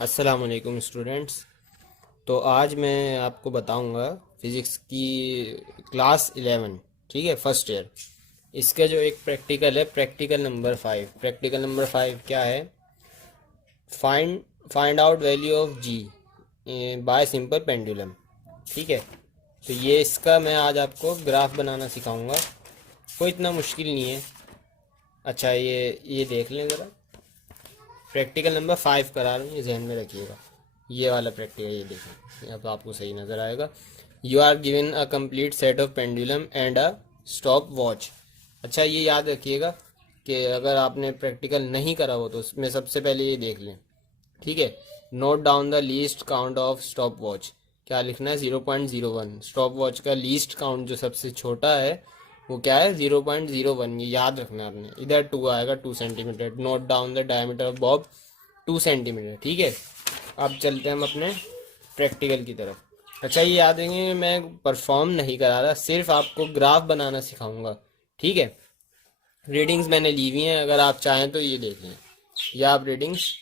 अस्सलाम वालेकुम स्टूडेंट्स। तो आज मैं आपको बताऊंगा फिज़िक्स की क्लास 11, ठीक है, फर्स्ट ईयर। इसका जो एक प्रैक्टिकल है, प्रैक्टिकल नंबर 5। प्रैक्टिकल नंबर 5 क्या है? Find find out value of g by simple pendulum. ठीक है, तो ये इसका मैं आज आपको ग्राफ बनाना सिखाऊंगा। कोई इतना मुश्किल नहीं है। अच्छा, ये देख लें ज़रा। प्रैक्टिकल नंबर 5 करा रहा हूँ, ये जहन में रखिएगा। ये वाला प्रैक्टिकल, ये देखें, अब आपको सही नज़र आएगा। You are given a complete set of pendulum and a stop watch. अच्छा, ये याद रखिएगा कि अगर आपने प्रैक्टिकल नहीं करा हो तो उसमें सबसे पहले ये देख लें। ठीक है, note down the least count of stop watch. क्या लिखना है? 0.01। स्टॉप वॉच का लीस्ट काउंट जो सबसे छोटा है वो क्या है? 0.01। ये याद रखना है आपने। इधर 2 आएगा, 2 centimetre. Note down the diameter of Bob, 2 centimetre. ठीक है, अब चलते हैं हम अपने प्रैक्टिकल की तरफ। अच्छा, ये याद रखेंगे मैं परफॉर्म नहीं करा रहा, सिर्फ आपको ग्राफ बनाना सिखाऊंगा। ठीक है, रीडिंग्स मैंने ली हुई हैं, अगर आप चाहें तो ये देख लें, या आप रीडिंग्स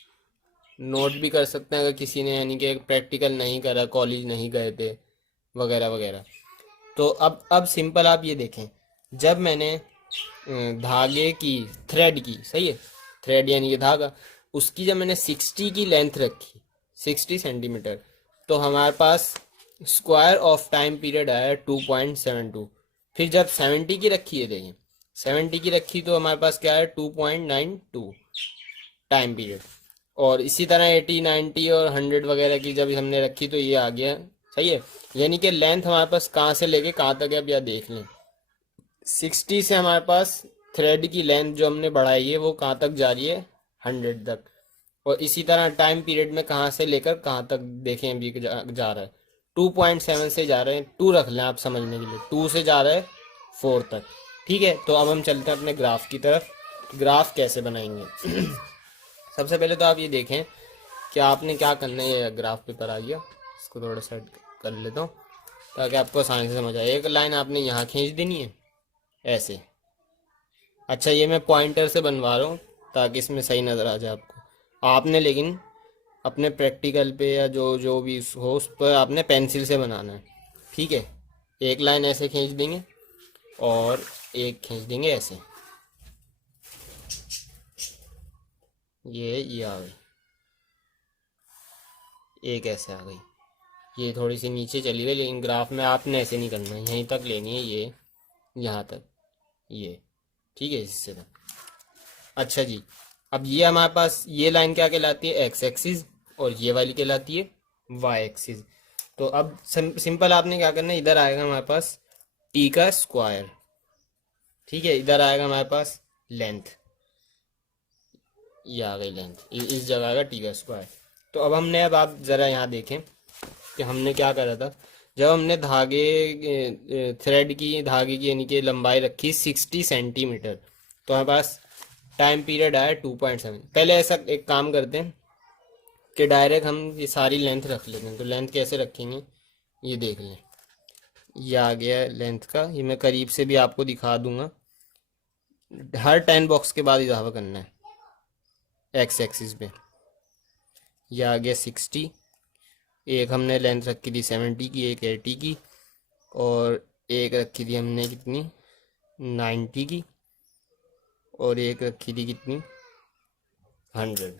नोट भी कर सकते हैं अगर किसी ने, यानी कि प्रैक्टिकल नहीं करा, कॉलेज नहीं गए थे, वगैरह वगैरह। तो अब सिंपल आप ये देखें, जब मैंने धागे की, थ्रेड की, सही है, थ्रेड यानी कि धागा, उसकी जब मैंने 60 की लेंथ रखी, 60 सेंटीमीटर, तो हमारे पास स्क्वायर ऑफ टाइम पीरियड आया 2.72। फिर जब 70 की रखी है, देखें 70 की रखी तो हमारे पास क्या है? 2.92 टाइम पीरियड। और इसी तरह 80, 90 और 100 वगैरह की जब हमने रखी तो ये आ गया। सही है, यानी कि लेंथ हमारे पास कहाँ से लेके कहाँ तक है, अब यह देख लें। 60 से हमारे पास थ्रेड की लेंथ जो हमने बढ़ाई है वो कहाँ तक जा रही है? 100 तक। और इसी तरह टाइम पीरियड में कहाँ से लेकर कहाँ तक देखें अभी जा रहा है? 2.7 से जा रहे हैं, 2 रख लें आप समझने के लिए, 2 से जा रहा है 4 तक। ठीक है, तो अब हम चलते हैं अपने ग्राफ की तरफ। ग्राफ कैसे बनाएंगे? सबसे पहले तो आप ये देखें कि आपने क्या करना है। ये ग्राफ पेपर आ गया, इसको थोड़ा सेट कर लेता हूँ ताकि आपको आसानी से समझ आए। एक लाइन आपने यहाँ खींच देनी है, ऐसे। अच्छा, ये मैं पॉइंटर से बनवा रहा हूँ ताकि इसमें सही नज़र आ जाए आपको। आपने लेकिन अपने प्रैक्टिकल पे या जो जो भी हो उस पर आपने पेंसिल से बनाना है। ठीक है, एक लाइन ऐसे खींच देंगे और एक खींच देंगे ऐसे। ये आ गई, एक ऐसे आ गई। ये थोड़ी सी नीचे चली गई, लेकिन ग्राफ में आपने ऐसे नहीं करना है, यहीं तक लेनी है, ये यहाँ तक, ये। ठीक है, इससे तक। अच्छा जी, अब ये हमारे पास ये लाइन क्या कहलाती है? X axis. और ये वाली कहलाती है वाई एक्सिस। तो अब सिंपल आपने क्या करना है, इधर आएगा हमारे पास टी का स्क्वायर। ठीक है, इधर आएगा हमारे पास लेंथ, ये आ गई लेंथ, इस जगह आएगा टी का स्क्वायर। तो अब हमने, अब आप ज़रा यहाँ देखें कि हमने क्या करा था। जब हमने थ्रेड की, धागे की यानी कि लंबाई रखी 60 सेंटीमीटर, तो हमारे पास टाइम पीरियड आया 2.7। पहले ऐसा एक काम करते हैं कि डायरेक्ट हम ये सारी लेंथ रख लेते हैं। तो लेंथ कैसे रखेंगे, ये देख लें। ये आ गया लेंथ का, ये मैं करीब से भी आपको दिखा दूंगा। हर 10 बॉक्स के बाद इजाफा करना है एक्स एक्सिस पे। ये आ गया 60। एक हमने लेंथ रखी थी 70 की, एक 80 की, और एक रखी थी हमने कितनी, 90 की, और एक रखी थी कितनी, 100।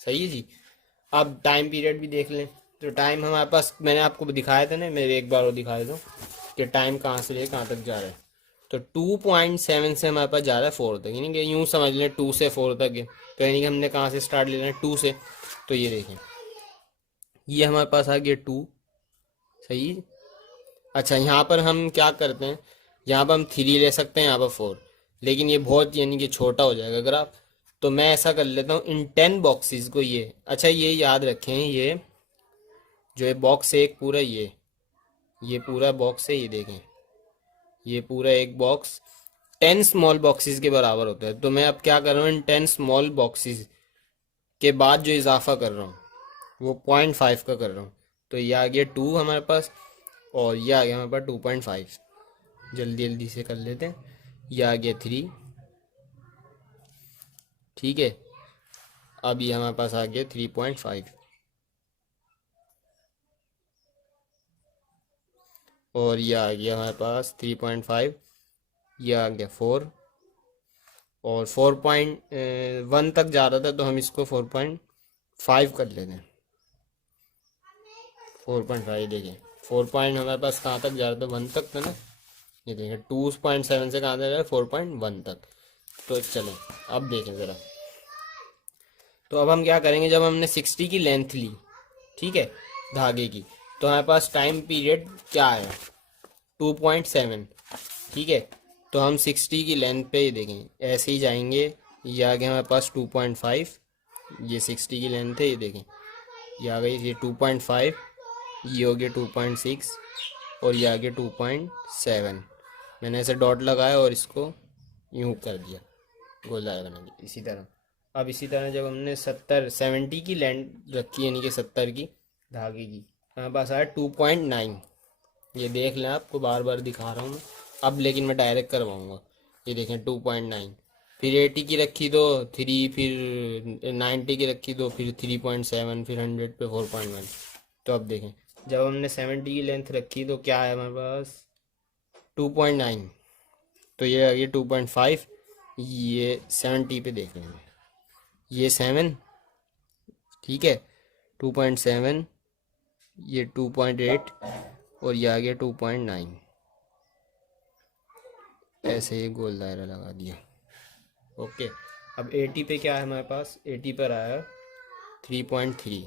सही है जी। अब टाइम पीरियड भी देख लें। तो टाइम हमारे पास, मैंने आपको दिखाया था ना, मैं एक बार और दिखा देता हूँ कि टाइम कहाँ से लेकर कहाँ तक जा रहा है। तो 2.7 से हमारे पास जा रहा है 4 तक, यानी कि यूँ समझ लें 2 से 4 तक है। तो यानी कि हमने कहाँ से स्टार्ट लेना है? 2 से। तो ये देखें, ये हमारे पास आ गया 2। सही। अच्छा, यहाँ पर हम क्या करते हैं, यहाँ पर हम 3 ले सकते हैं, यहाँ पर 4, लेकिन ये बहुत यानी कि छोटा हो जाएगा अगर आप। तो मैं ऐसा कर लेता हूँ, इन 10 बॉक्सेस को, ये, अच्छा ये याद रखें, ये जो है बॉक्स है एक पूरा, ये पूरा बॉक्स है, ये देखें, ये पूरा एक बॉक्स 10 स्मॉल बॉक्सेस के बराबर होता है। तो मैं अब क्या कर रहा हूँ, इन 10 स्मॉल बॉक्सेस के बाद जो इजाफा कर रहा हूँ वो 0.5 का कर रहा हूँ। तो ये आ गया 2 हमारे पास, और ये आ गया हमारे पास 2.5। जल्दी जल्दी से कर लेते हैं। ये आ गया 3। ठीक है, अब ये हमारे पास आ गया 3.5। और ये आ गया हमारे पास 3.5, ये आ गया 4, और 4.1 तक जा रहा था तो हम इसको 4.5 कर लेते हैं। 4.5 देखिए, 4 पॉइंट हमारे पास कहाँ तक जा रहा था, 1 तक था ना। ये देखिए 2.7 से कहाँ तक जा रहा है, 4.1 तक। तो चलें अब देखें ज़रा। तो अब हम क्या करेंगे, जब हमने 60 की लेंथ ली, ठीक है, धागे की, तो हमारे पास टाइम पीरियड क्या आया, 2.7, ठीक है। तो हम 60 की लेंथ पे ही देखें, ऐसे ही जाएंगे, ये आ गया हमारे पास 2.5, ये 60 की लेंथ है, ये देखें ये आ गई, ये 2.5, ये हो गया 2.6, और ये आ गया 2.7। मैंने ऐसे डॉट लगाया और इसको यूँ कर दिया, गोला बना दिया। इसी तरह अब इसी तरह जब हमने 70 की लेंथ रखी, यानी कि 70 की धागे की, हमारे पास आया 2.9। ये देख लें, आपको बार बार दिखा रहा हूँ मैं अब, लेकिन मैं डायरेक्ट करवाऊँगा। ये देखें 2.9, फिर 80 की रखी तो 3, फिर 90 की रखी तो फिर 3.7, फिर 100 पे 4.1। तो अब देखें, जब हमने 70 की लेंथ रखी तो क्या है हमारे पास, 2.9। तो ये आ गया 2.5, ये 70 पे देख लेंगे, ये 7, ठीक है, 2.7, ये 2.8, और ये आ गया 2.9। ऐसे ही गोल दायरा लगा दिया। ओके, अब 80 पे क्या है हमारे पास, 80 पर आया 3.3,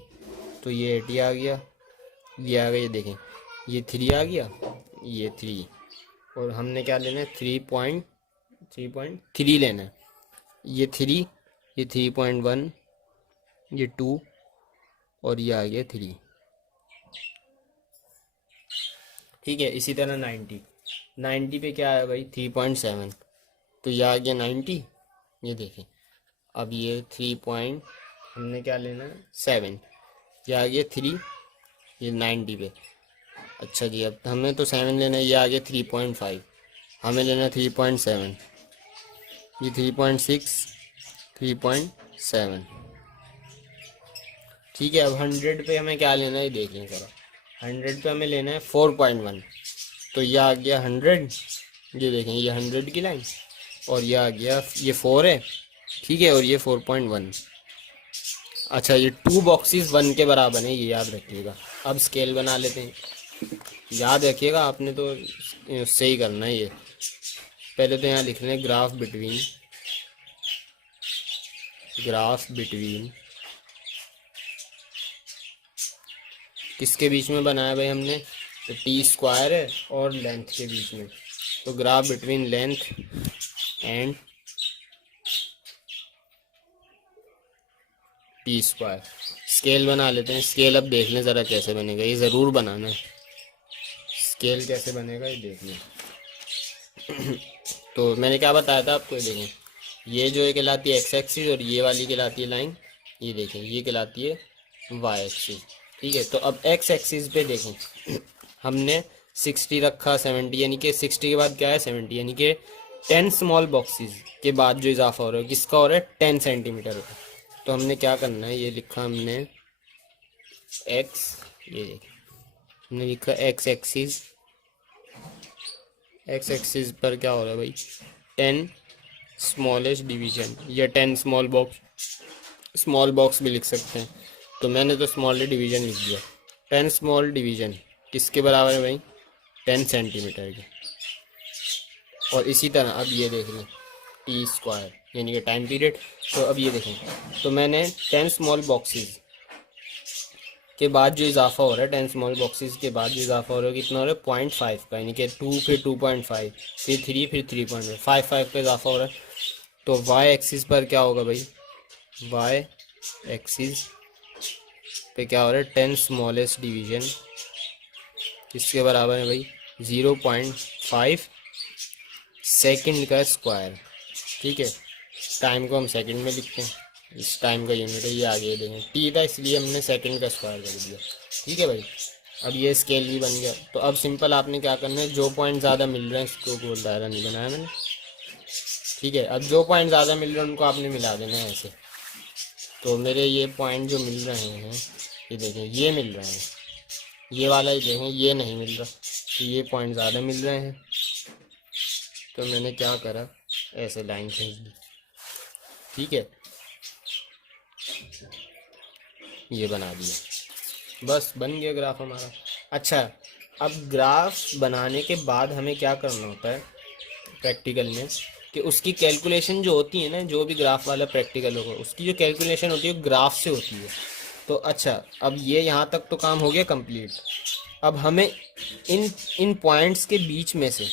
तो ये 80 आ गया, ये आ गया, ये देखें ये 3 आ गया, ये 3, और हमने क्या लेना है, 3.3 लेना है, ये 3, ये 3.1, ये 2, और ये आ गया 3, ठीक है। इसी तरह 90 पे क्या है भाई, 3.7, तो ये आ गया 90, ये देखें। अब ये 3 पॉइंट हमने क्या लेना है, 7, ये आ गया 3, ये 90 पे। अच्छा जी, अब हमें तो 7 लेना है, ये आ गया 3.5, हमें लेना है 3.7, ये 3.6, 3.7, ठीक है। अब 100 पे हमें क्या लेना है, देख लें ज़रा। 100 पे हमें लेना है 4.1, तो ये आ गया 100, ये देखें ये 100 की लाइन, और ये आ गया, ये 4 है, ठीक है, और ये 4.1। अच्छा, ये 2 बॉक्सेस 1 के बराबर हैं, ये याद रखिएगा। अब स्केल बना लेते हैं, याद रखिएगा आपने तो उससे ही करना है ये। पहले तो यहाँ लिख लें ग्राफ बिटवीन किसके बीच में बनाया भाई हमने, तो टी स्क्वायर है और लेंथ के बीच में, तो graph between length and T square. Scale बना लेते हैं, स्केल अब देख लें ज़रा कैसे बनेगा, ये ज़रूर बनाना है। स्केल कैसे बनेगा ये देख लें। तो मैंने क्या बताया था आपको, ये देखें, ये जो है कहलाती है एक्स एक्सिस, और ये वाली कहलाती है लाइन, ये देखें ये कहलाती है वाई एक्सिस, ठीक है। तो अब एक्स एक्सिस पे देखें, हमने 60 रखा, 70, यानी कि 60 के बाद क्या है 70, यानी कि 10 स्मॉल बॉक्सेस के बाद जो इजाफा हो रहा है किसका हो रहा है, 10 सेंटीमीटर का। तो हमने क्या करना है, ये लिखा हमने एक्स, ये देखिए हमने लिखा एक्स एक्सिस पर क्या हो रहा है भाई, 10 स्मॉलेस्ट डिवीजन, या 10 स्मॉल बॉक्स भी लिख सकते हैं। तो मैंने तो स्मॉल डिवीजन लिख दिया, 10 स्मॉल डिवीजन किसके बराबर है भाई, 10 सेंटीमीटर के। और इसी तरह अब ये देख लें टी स्क्वायर, यानी कि टाइम पीरियड। तो अब ये देखें, तो मैंने 10 स्मॉल बॉक्सेस के बाद जो इजाफा हो रहा है, 10 स्मॉल बॉक्सेस के बाद जो इजाफा हो रहा है कितना हो रहा है, 0.5 का, यानी कि 2, फिर 2.5, फिर 3, फिर 3.5, 5 का इजाफा हो रहा है। तो वाई एक्सिस पर क्या होगा भाई, वाई एक्सिस पे क्या हो रहा है, 10 स्मॉलेस्ट डिवीजन किसके बराबर है भाई, 0.5 सेकेंड का स्क्वायर, ठीक है। टाइम को हम सेकंड में लिखते हैं, इस टाइम का यूनिट है, ये आगे देंगे टी था इसलिए हमने सेकंड का स्क्वायर कर दिया, ठीक है भाई। अब ये स्केल भी बन गया। तो अब सिंपल आपने क्या करना है, जो पॉइंट ज़्यादा मिल रहे हैं इसको गोल दायरा नहीं बनाया मैंने, ठीक है। अब जो पॉइंट ज़्यादा मिल रहे हैं उनको आपने मिला देना है ऐसे। तो मेरे ये पॉइंट जो मिल रहे हैं, ये देखें ये मिल रहे हैं, ये वाला ही देखें, ये नहीं मिल रहा, तो ये पॉइंट ज़्यादा मिल रहे हैं, तो मैंने क्या करा, ऐसे लाइन खींच दी। ठीक है, ये बना दिया, बस बन गया ग्राफ हमारा। अच्छा, अब ग्राफ बनाने के बाद हमें क्या करना होता है प्रैक्टिकल में, कि उसकी कैलकुलेशन जो होती है ना, जो भी ग्राफ वाला प्रैक्टिकल होगा उसकी जो कैलकुलेशन होती है ग्राफ से होती है। तो अच्छा, अब ये यहाँ तक तो काम हो गया कंप्लीट। अब हमें इन इन पॉइंट्स के बीच में से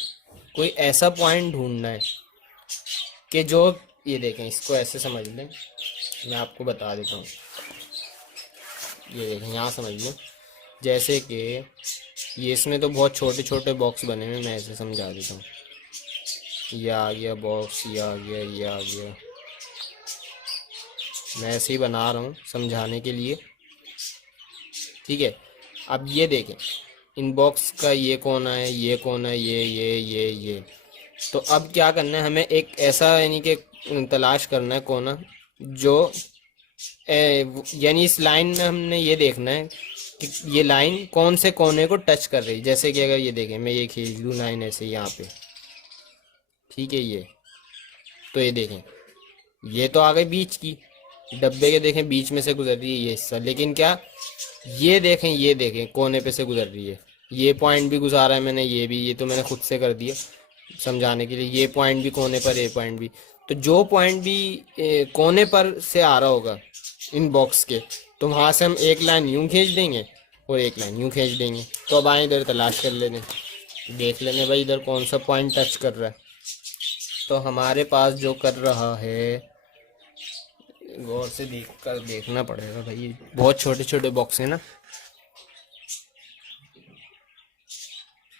कोई ऐसा पॉइंट ढूंढना है कि जो, ये देखें, इसको ऐसे समझ लें, मैं आपको बता देता हूँ। ये देखें, यहाँ समझ लो, जैसे कि ये इसमें तो बहुत छोटे छोटे बॉक्स बने हुए, मैं ऐसे समझा देता हूँ। ये आ गया बॉक्स, ये आ गया, ये आ गया, मैं ऐसे ही बना रहा हूँ समझाने के लिए। ठीक है, अब ये देखें, इन बॉक्स का ये कोना है, ये कोना, ये। तो अब क्या करना है हमें, एक ऐसा यानी कि तलाश करना है कोना जो यानी इस लाइन में हमने ये देखना है कि ये लाइन कौन से कोने को टच कर रही है। जैसे कि अगर ये देखें, मैं ये खींच लूँ लाइन ऐसे यहाँ पे, ठीक है, ये तो ये देखें, ये तो आ गई बीच की, डब्बे के देखें बीच में से गुजर रही है ये हिस्सा, लेकिन क्या, ये देखें कोने पे से गुजर रही है। ये पॉइंट भी गुजारा है मैंने, ये भी, ये तो मैंने खुद से कर दिया समझाने के लिए। ये पॉइंट भी कोने पर, ये पॉइंट भी, तो जो पॉइंट भी कोने पर से आ रहा होगा इन बॉक्स के, तो वहाँ से हम एक लाइन यूं खींच देंगे और एक लाइन यूं खींच देंगे। तो अब आए इधर तलाश कर लेने, देख लेने भाई इधर कौन सा पॉइंट टच कर रहा है। तो हमारे पास जो कर रहा है, गौर से देख कर देखना पड़ेगा भाई, बहुत छोटे छोटे बॉक्स है ना।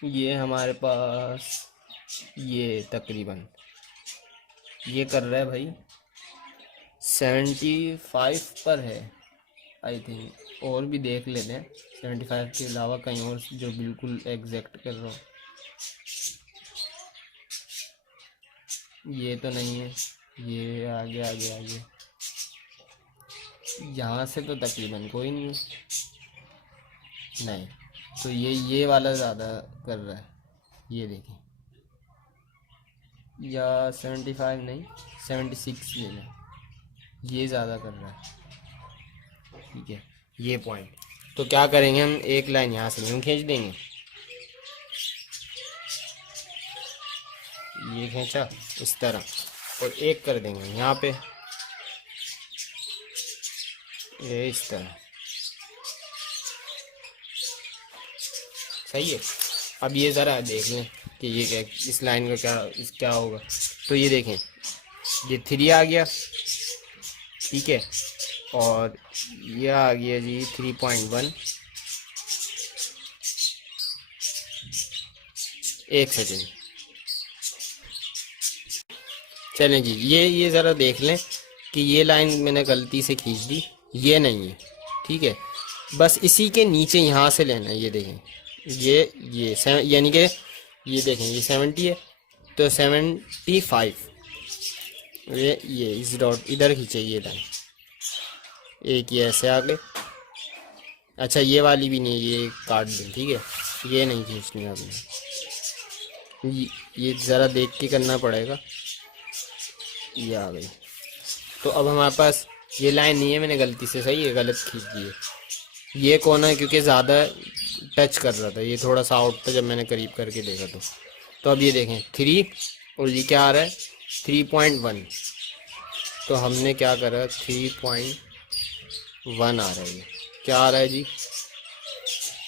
ये हमारे पास ये तकरीबन ये कर रहा है भाई 75 पर है आई थिंक, और भी देख लेते हैं 75 के अलावा कहीं और जो बिल्कुल एग्जैक्ट कर रहा हो। ये तो नहीं है, ये आगे आगे आगे, यहाँ से तो तकरीबन कोई नहीं है, नहीं, तो ये वाला ज़्यादा कर रहा है, ये देखें, या 75 नहीं 76 ले लें, ये ज़्यादा कर रहा है। ठीक है, ये पॉइंट, तो क्या करेंगे हम, एक लाइन यहाँ से यूँ खींच देंगे, ये खींचा इस तरह, और एक कर देंगे यहाँ पे, ये इस तरह, सही है। अब ये ज़रा देख लें कि ये क्या, इस लाइन का क्या होगा। तो ये देखें, ये 3 आ गया, ठीक है, और ये आ गया जी 3.1। एक सेकेंड, चलें जी, ये ज़रा देख लें कि ये लाइन मैंने गलती से खींच दी, ये नहीं है, ठीक है। बस इसी के नीचे यहाँ से लेना है, ये देखें, ये यानी कि ये देखें, ये 70 है, तो 75, ये इस डॉट इधर खींचे ये लाइन, एक ये ऐसे आ गए। अच्छा, ये वाली भी नहीं, ये काट दें, ठीक है, ये नहीं खींचनी आपने, ये ज़रा देख के करना पड़ेगा। ये आ गई, तो अब हमारे पास ये लाइन नहीं है, मैंने गलती से, सही है, गलत खींच दी है। ये कोना है क्योंकि ज़्यादा टच कर रहा था, ये थोड़ा सा आउट था जब मैंने करीब करके देखा तो अब ये देखें 3, और ये क्या आ रहा है 3.1, तो हमने क्या करा 3.1 आ रहा है, ये क्या आ रहा है जी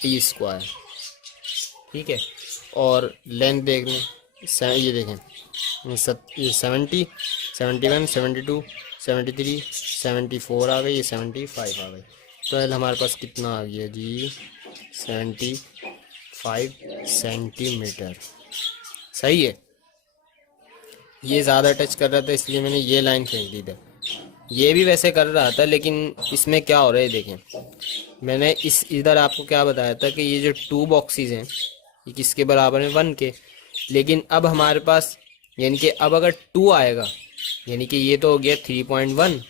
t², ठीक है। और लेंथ देख लें, ये देखें, ये 70, 71, 72, 73, 74 आ गई, ये 75 आ गई। तो हमारे पास कितना आ गया जी 75 सेंटीमीटर, सही है। ये ज़्यादा टच कर रहा था इसलिए मैंने ये लाइन खींच दी थी, ये भी वैसे कर रहा था, लेकिन इसमें क्या हो रहा है देखें, मैंने इधर आपको क्या बताया था कि ये जो 2 बॉक्सेस हैं ये किसके बराबर हैं 1 के, लेकिन अब हमारे पास यानी कि अब अगर 2 आएगा, यानी कि ये तो हो गया 3.1,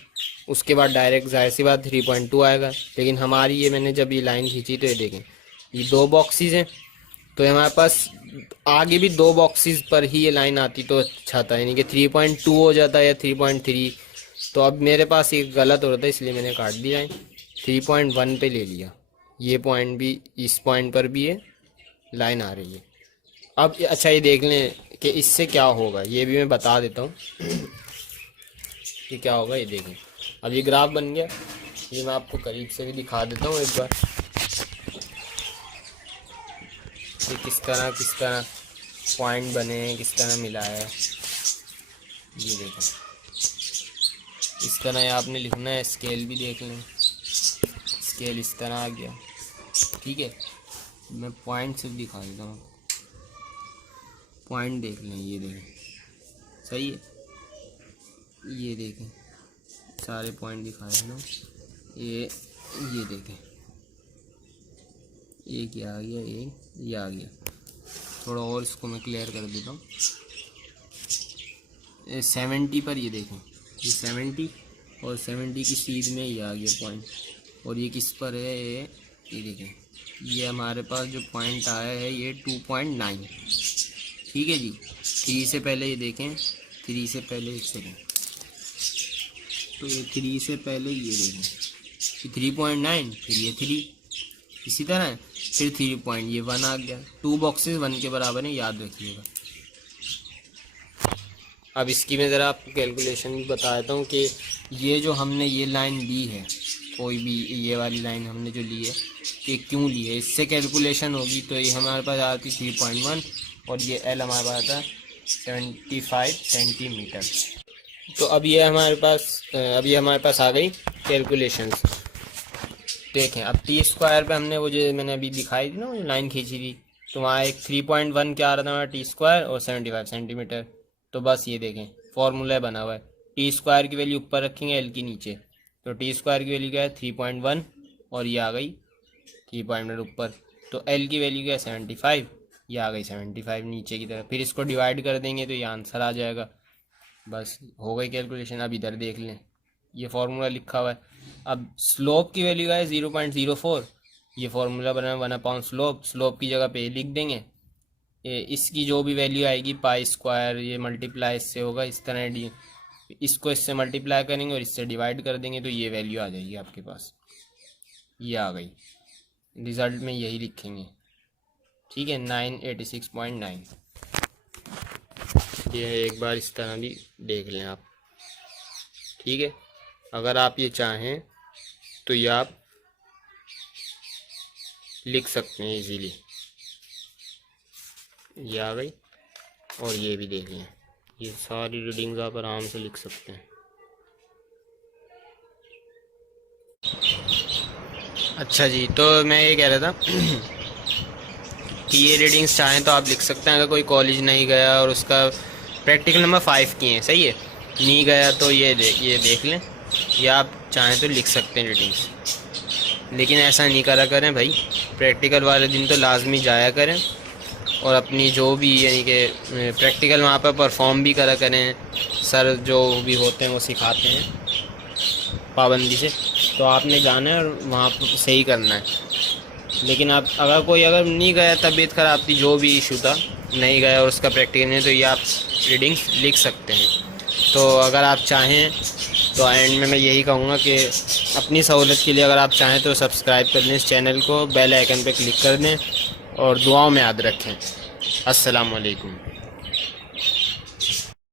उसके बाद डायरेक्ट जाहिर सी बात 3.2 आएगा। लेकिन हमारी ये मैंने जब ये लाइन खींची तो ये देखें ये 2 बॉक्सेस हैं, तो हमारे पास आगे भी 2 बॉक्सेस पर ही ये लाइन आती तो अच्छा था, यानी कि 3.2 हो जाता या 3.3। तो अब मेरे पास ये गलत हो रहा था, इसलिए मैंने काट दिया है, 3.1 पे ले लिया। ये पॉइंट भी, इस पॉइंट पर भी ये लाइन आ रही है। अब अच्छा ये देख लें कि इससे क्या होगा, ये भी मैं बता देता हूँ कि क्या होगा। ये देखें, अब ये ग्राफ बन गया। ये मैं आपको करीब से भी दिखा देता हूँ एक बार, ये किस तरह पॉइंट बने हैं, किस तरह मिला है। ये देखें, इस तरह आपने लिखना है। स्केल भी देख लें, स्केल इस तरह आ गया, ठीक है। मैं पॉइंट सिर्फ दिखा देता हूँ, पॉइंट देख लें, ये देखें, सही है। ये देखें, सारे पॉइंट दिखाए ना, ये देखें, एक ये आ गया, ये आ गया। थोड़ा और इसको मैं क्लियर कर देता हूँ। 70 पर ये देखें, ये 70 और 70 की सीध में ये आ गया पॉइंट। और ये किस पर है, ये देखें, ये हमारे पास जो पॉइंट आया है ये 2.9, ठीक है जी। 3 से पहले ये देखें, 3 से पहले एक सेकेंड, तो ये 3 से पहले ये देखें, ये 3.9, फिर ये 3, इसी तरह फिर 3 ये 1 आ गया। 2 बॉक्सेस 1 के बराबर है, याद रखिएगा। अब इसकी मैं ज़रा आपको कैलकुलेशन भी बता देता हूँ कि ये जो हमने ये लाइन ली है, कोई भी ये वाली लाइन हमने जो ली है, कि क्यों ली है, इससे कैलकुलेशन होगी। तो ये हमारे पास आती 3.1 और ये एल हमारे पास आता 75 सेंटीमीटर। तो अब ये हमारे पास आ गई कैलकुलेशंस। देखें, अब T² पे हमने वो जो मैंने अभी दिखाई थी ना, वो जो लाइन खींची थी, तो वहाँ एक 3.1 क्या आ रहा था हमारा T² और 75 सेंटीमीटर। तो बस ये देखें, फॉर्मूला बना हुआ है। T² की वैल्यू ऊपर रखेंगे, एल की नीचे, तो T² की वैल्यू क्या है 3.1 और ये आ गई 3.1 ऊपर। तो एल की वैल्यू क्या है 75, ये आ गई 75 नीचे की तरफ। फिर इसको डिवाइड कर देंगे तो ये आंसर आ जाएगा। बस हो गई कैलकुलेशन। अब इधर देख लें, ये फार्मूला लिखा हुआ है। अब स्लोप की वैल्यू है 0.04, ये फार्मूला बना 1/, स्लोप की जगह पे लिख देंगे। इसकी जो भी वैल्यू आएगी π², ये मल्टीप्लाई इससे होगा, इस तरह इसको इससे मल्टीप्लाई करेंगे और इससे डिवाइड कर देंगे, तो ये वैल्यू आ जाएगी आपके पास। ये आ गई, रिज़ल्ट में यही लिखेंगे, ठीक है, 986.9। ये एक बार इस तरह भी देख लें आप, ठीक है। अगर आप ये चाहें तो ये आप लिख सकते हैं इजीली। ये आ गई, और ये भी देख लें, ये सारी रीडिंग्स आप आराम से लिख सकते हैं। अच्छा जी, तो मैं ये कह रहा था कि ये रीडिंग्स चाहें तो आप लिख सकते हैं। अगर कोई कॉलेज नहीं गया और उसका प्रैक्टिकल नंबर 5 की हैं, सही है, नहीं गया तो ये देख लें, या आप चाहें तो लिख सकते हैं रीडिंग्स। लेकिन ऐसा नहीं करा करें भाई, प्रैक्टिकल वाले दिन तो लाजमी जाया करें और अपनी जो भी यानी कि प्रैक्टिकल वहाँ पर परफॉर्म भी करा करें। सर जो भी होते हैं वो सिखाते हैं पाबंदी से, तो आपने जाना है और वहाँ पर सही करना है। लेकिन आप अगर नहीं गया, तबीयत ख़राब थी, जो भी इशू था, नहीं गया और उसका प्रैक्टिकल नहीं, तो ये आप रीडिंग्स लिख सकते हैं। तो अगर आप चाहें तो एंड में मैं यही कहूँगा कि अपनी सहूलत के लिए अगर आप चाहें तो सब्सक्राइब कर लें इस चैनल को, बेल आइकन पे क्लिक कर दें और दुआओं में याद रखें। अस्सलाम वालेकुम।